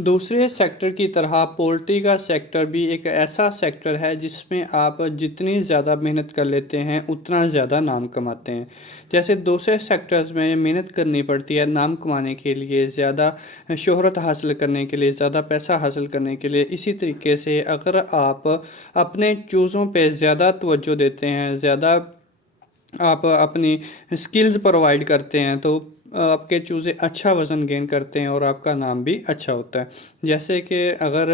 दूसरे सेक्टर की तरह पोल्ट्री का सेक्टर भी एक ऐसा सेक्टर है जिसमें आप जितनी ज़्यादा मेहनत कर लेते हैं उतना ज़्यादा नाम कमाते हैं। जैसे दूसरे सेक्टर्स में मेहनत करनी पड़ती है नाम कमाने के लिए, ज़्यादा शोहरत हासिल करने के लिए, ज़्यादा पैसा हासिल करने के लिए। इसी तरीके से अगर आप अपने चूज़ों पे ज़्यादा तवज्जो देते हैं, ज़्यादा आप अपनी स्किल्स प्रोवाइड करते हैं तो आपके चूज़े अच्छा वज़न गेन करते हैं और आपका नाम भी अच्छा होता है। जैसे कि अगर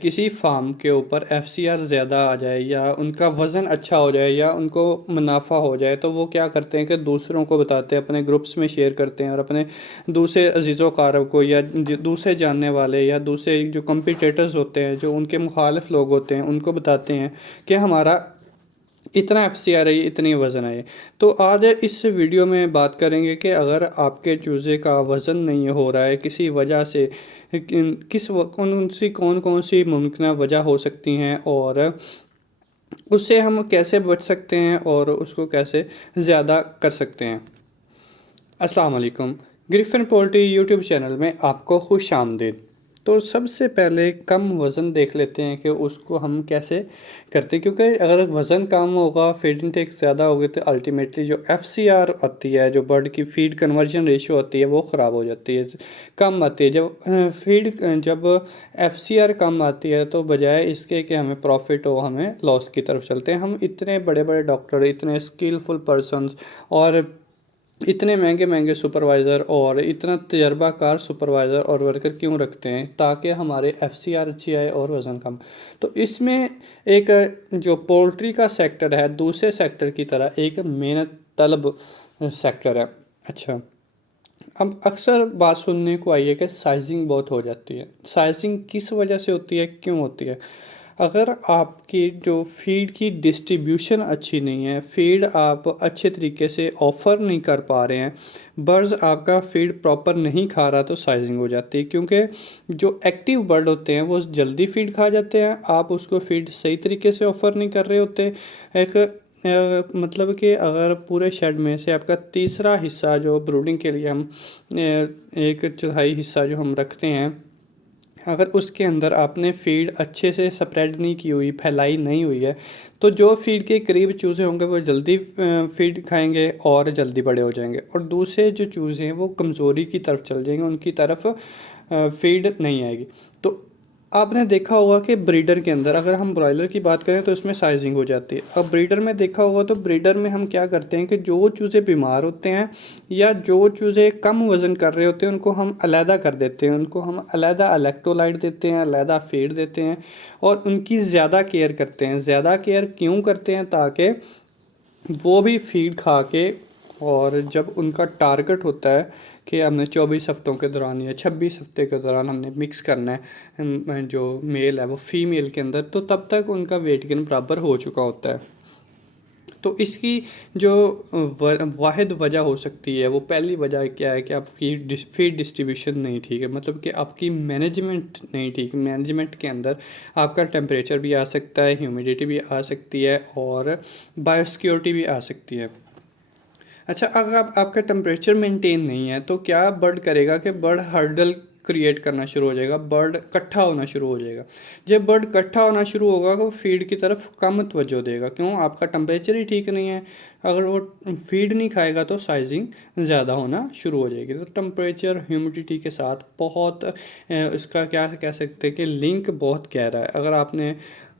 किसी फार्म के ऊपर एफसीआर ज़्यादा आ जाए या उनका वज़न अच्छा हो जाए या उनको मुनाफा हो जाए तो वो क्या करते हैं कि दूसरों को बताते हैं, अपने ग्रुप्स में शेयर करते हैं और अपने दूसरे अजीज़ व क़ारब को या दूसरे जानने वाले या दूसरे जो कम्पिटिटर्स होते हैं, जो उनके मुखालिफ लोग होते हैं, उनको बताते हैं कि हमारा इतना एफसीआर है, इतनी वज़न है। तो आज इस वीडियो में बात करेंगे कि अगर आपके चूज़े का वज़न नहीं हो रहा है किसी वजह से, कौन कौन सी मुमकिन वजह हो सकती हैं और उससे हम कैसे बच सकते हैं और उसको कैसे ज़्यादा कर सकते हैं। अस्सलाम वालेकुम, ग्रिफिन पोल्ट्री यूट्यूब चैनल में आपको खुश आमदीद। तो सबसे पहले कम वज़न देख लेते हैं कि उसको हम कैसे करते हैं, क्योंकि अगर वज़न कम होगा, फीड इनटेक ज़्यादा होगी तो अल्टीमेटली जो एफसीआर आती है, जो बर्ड की फीड कन्वर्जन रेशियो होती है, वो ख़राब हो जाती है, कम आती है। जब एफसीआर कम आती है तो बजाय इसके कि हमें प्रॉफिट हो, हमें लॉस की तरफ चलते हैं। हम इतने बड़े बड़े डॉक्टर, इतने स्किलफुल पर्सनस और इतने महंगे महंगे सुपरवाइज़र और इतना तजर्बाकार सुपरवाइज़र और वर्कर क्यों रखते हैं? ताकि हमारे एफसीआर अच्छी आए और वज़न कम। तो इसमें एक जो पोल्ट्री का सेक्टर है दूसरे सेक्टर की तरह एक मेहनत तलब सेक्टर है। अच्छा, अब अक्सर बात सुनने को आई है कि साइजिंग बहुत हो जाती है। साइजिंग किस वजह से होती है, क्यों होती है? अगर आपकी जो फीड की डिस्ट्रीब्यूशन अच्छी नहीं है, फीड आप अच्छे तरीके से ऑफ़र नहीं कर पा रहे हैं, बर्ड्स आपका फीड प्रॉपर नहीं खा रहा तो साइजिंग हो जाती है। क्योंकि जो एक्टिव बर्ड होते हैं वो जल्दी फीड खा जाते हैं, आप उसको फीड सही तरीके से ऑफ़र नहीं कर रहे होते। एक मतलब कि अगर पूरे शेड में से आपका तीसरा हिस्सा जो ब्रूडिंग के लिए हम एक चौथाई हिस्सा जो हम रखते हैं, अगर उसके अंदर आपने फीड अच्छे से स्प्रेड नहीं की हुई, फैलाई नहीं हुई है, तो जो फीड के करीब चूज़े होंगे वो जल्दी फीड खाएंगे और जल्दी बड़े हो जाएंगे, और दूसरे जो चूज़े हैं वो कमज़ोरी की तरफ चल जाएंगे, उनकी तरफ फीड नहीं आएगी। तो आपने देखा होगा कि ब्रीडर के अंदर, अगर हम ब्रॉयलर की बात करें तो इसमें साइजिंग हो जाती है। अब ब्रीडर में देखा होगा तो ब्रीडर में हम क्या करते हैं कि जो चूज़े बीमार होते हैं या जो चूज़े कम वज़न कर रहे होते हैं उनको हम अलहदा कर देते हैं, उनको हम अलहदा इलेक्ट्रोलाइट देते हैं, अलहदा फीड देते हैं और उनकी ज़्यादा केयर करते हैं। ज़्यादा केयर क्यों करते हैं? ताकि वो भी फीड खा के, और जब उनका टारगेट होता है कि हमने 24 हफ्तों के दौरान या 26 हफ्ते के दौरान हमने मिक्स करना है जो मेल है वो फीमेल के अंदर, तो तब तक उनका वेट गेन बराबर हो चुका होता है। तो इसकी जो वाहिद वजह हो सकती है, वो पहली वजह क्या है कि आपकी फीड डिस्ट्रीब्यूशन नहीं ठीक है, मतलब कि आपकी मैनेजमेंट नहीं ठीक। मैनेजमेंट के अंदर आपका टेम्परेचर भी आ सकता है, ह्यूमिडिटी भी आ सकती है और बायोसिक्योरिटी भी आ सकती है। अच्छा, अगर आपका टेम्परेचर मेंटेन नहीं है तो क्या बर्ड करेगा कि बर्ड हर्डल क्रिएट करना शुरू हो जाएगा, बर्ड इकट्ठा होना शुरू हो जाएगा। जब बर्ड इकट्ठा होना शुरू होगा तो फीड की तरफ कम तवज्जो देगा। क्यों? आपका टेम्परेचर ही ठीक नहीं है। अगर वो फीड नहीं खाएगा तो साइजिंग ज़्यादा होना शुरू हो जाएगी। तो टेम्परेचर ह्यूमिडिटी के साथ बहुत इसका क्या कह सकते हैं कि लिंक बहुत गहरा है। अगर आपने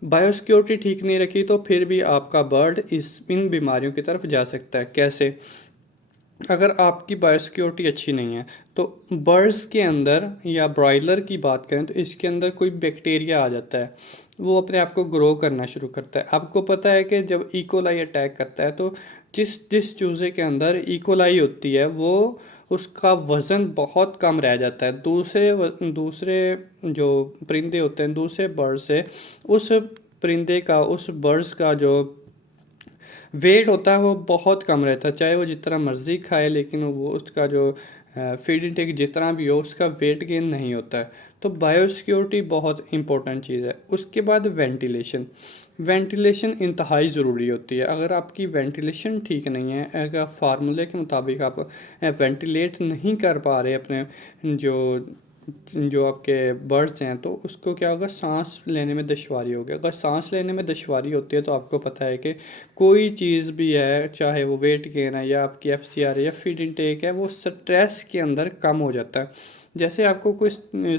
बायोसिक्योरिटी ठीक नहीं रखी तो फिर भी आपका बर्ड इन बीमारियों की तरफ जा सकता है। कैसे? अगर आपकी बायोसिक्योरिटी अच्छी नहीं है तो बर्ड्स के अंदर, या ब्रॉयलर की बात करें तो इसके अंदर कोई बैक्टीरिया आ जाता है, वो अपने आप को ग्रो करना शुरू करता है। आपको पता है कि जब इकोलाई अटैक करता है तो जिस जिस चूज़े के अंदर इकोलाई होती है वो उसका वज़न बहुत कम रह जाता है दूसरे जो परिंदे होते हैं, दूसरे बर्ड से उस परिंदे का, उस बर्ड्स का जो वेट होता है वो बहुत कम रहता है। चाहे वो जितना मर्ज़ी खाए लेकिन वो उसका जो फीड इनटेक जितना भी हो उसका वेट गेन नहीं होता है। तो बायोसिक्योरिटी बहुत इंपॉर्टेंट चीज़ है। उसके बाद वेंटिलेशन, वेंटिलेशन इंतहाई ज़रूरी होती है। अगर आपकी वेंटिलेशन ठीक नहीं है, अगर फार्मूले के मुताबिक आप वेंटिलेट नहीं कर पा रहे अपने जो जो आपके बर्ड्स हैं तो उसको क्या होगा, सांस लेने में दुश्वारी होगी। अगर सांस लेने में दुश्वारी होती है तो आपको पता है कि कोई चीज़ भी है, चाहे वो वेट गेन है या आपकी एफसीआर है या फीड इनटेक है, वो स्ट्रेस के अंदर कम हो जाता है। जैसे आपको कोई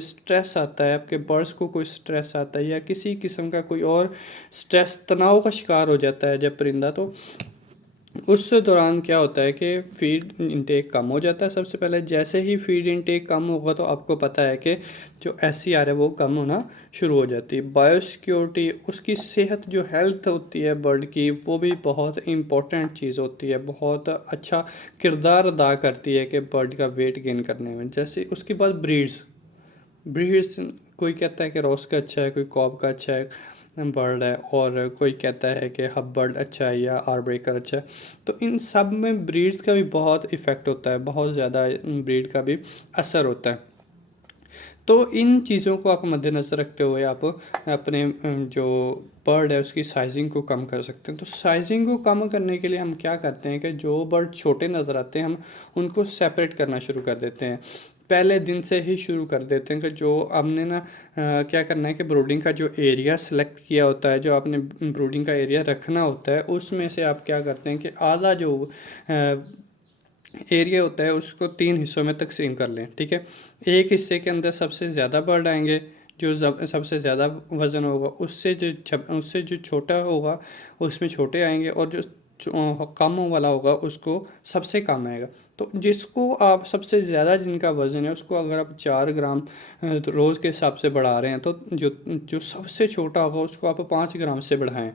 स्ट्रेस आता है, आपके बर्ड्स को कोई स्ट्रेस आता है या किसी किस्म का कोई और स्ट्रेस, तनाव का शिकार हो जाता है जब परिंदा, तो उस दौरान क्या होता है कि फीड इनटेक कम हो जाता है। सबसे पहले जैसे ही फीड इनटेक कम होगा तो आपको पता है कि जो एससीआर है वो कम होना शुरू हो जाती है। बायोसिक्योरिटी, उसकी सेहत, जो हेल्थ होती है बर्ड की, वो भी बहुत इम्पोर्टेंट चीज़ होती है, बहुत अच्छा किरदार अदा करती है कि बर्ड का वेट गेन करने में। जैसे उसके बाद ब्रीड्स, ब्रीड्स कोई कहता है कि रोस का अच्छा है, कोई कॉब का अच्छा है बर्ड है, और कोई कहता है कि हब बर्ड अच्छा है या आर ब्रेकर अच्छा है। तो इन सब में ब्रीड्स का भी बहुत इफ़ेक्ट होता है, बहुत ज़्यादा ब्रीड का भी असर होता है। तो इन चीज़ों को आप मद्देनज़र रखते हुए आप अपने जो बर्ड है उसकी साइजिंग को कम कर सकते हैं। तो साइजिंग को कम करने के लिए हम क्या करते हैं कि जो बर्ड छोटे नज़र आते हैं हम उनको सेपरेट करना शुरू कर देते हैं। पहले दिन से ही शुरू कर देते हैं कि जो हमने ना क्या करना है कि ब्रूडिंग का जो एरिया सेलेक्ट किया होता है, जो आपने ब्रूडिंग का एरिया रखना होता है, उसमें से आप क्या करते हैं कि आधा जो एरिया होता है उसको 3 हिस्सों में तकसीम कर लें। ठीक है, एक हिस्से के अंदर सबसे ज़्यादा बर्ड आएंगे, जो सबसे ज़्यादा वज़न होगा उससे जो छोटा होगा उसमें छोटे आएंगे, और जो कम वाला होगा उसको सबसे कम आएगा। तो जिसको आप सबसे ज़्यादा जिनका वज़न है उसको अगर आप 4 ग्राम रोज़ के हिसाब से बढ़ा रहे हैं, तो जो जो सबसे छोटा होगा उसको आप 5 ग्राम से बढ़ाएं,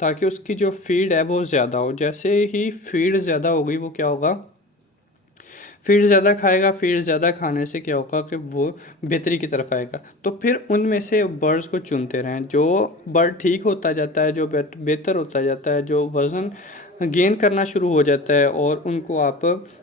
ताकि उसकी जो फीड है वो ज़्यादा हो। जैसे ही फीड ज़्यादा होगी वो क्या होगा, फीड ज़्यादा खाएगा, फीड ज़्यादा खाने से क्या होगा कि वो बेहतरी की तरफ आएगा। तो फिर उनमें से बर्ड्स को चुनते रहें, जो बर्ड ठीक होता जाता है, जो बेहतर होता जाता है, जो वज़न गेन करना शुरू हो जाता है, और उनको आप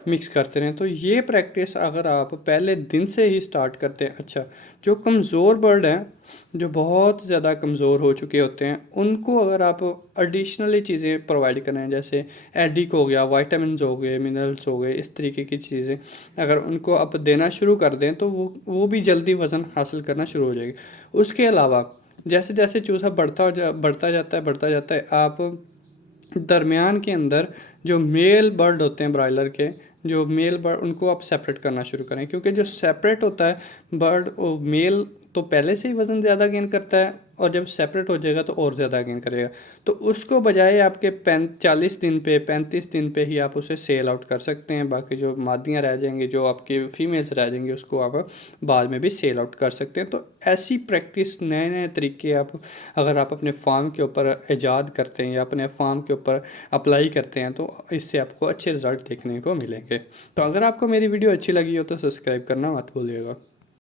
मिक्स करते रहें। तो ये प्रैक्टिस अगर आप पहले दिन से ही स्टार्ट करते हैं। अच्छा, जो कमज़ोर बर्ड हैं, जो बहुत ज़्यादा कमज़ोर हो चुके होते हैं, उनको अगर आप एडिशनली चीज़ें प्रोवाइड करें, जैसे एडिक हो गया, वाइटामिन हो गए, मिनरल्स हो गए, इस तरीके की चीज़ें अगर उनको आप देना शुरू कर दें तो वो भी जल्दी वज़न हासिल करना शुरू हो जाएगी। उसके अलावा जैसे जैसे चूज़ा बढ़ता जाता है, आप दरमियान के अंदर जो मेल बर्ड होते हैं ब्रॉयलर के, जो मेल बर्ड, उनको आप सेपरेट करना शुरू करें, क्योंकि जो सेपरेट होता है बर्ड, वो मेल तो पहले से ही वज़न ज़्यादा गेन करता है, और जब सेपरेट हो जाएगा तो और ज़्यादा गेन करेगा। तो उसको बजाय आपके 40 दिन पे, 35 दिन पे ही आप उसे सेल आउट कर सकते हैं। बाकी जो मादियाँ रह जाएंगी, जो आपकी फीमेल्स रह जाएंगी, उसको आप बाद में भी सेल आउट कर सकते हैं। तो ऐसी प्रैक्टिस, नए नए तरीके आप अगर आप अपने फार्म के ऊपर ईजाद करते हैं या अपने फार्म के ऊपर अप्लाई करते हैं तो इससे आपको अच्छे रिज़ल्ट देखने को मिलेंगे। तो अगर आपको मेरी वीडियो अच्छी लगी हो तो सब्सक्राइब करना मत भूलिएगा।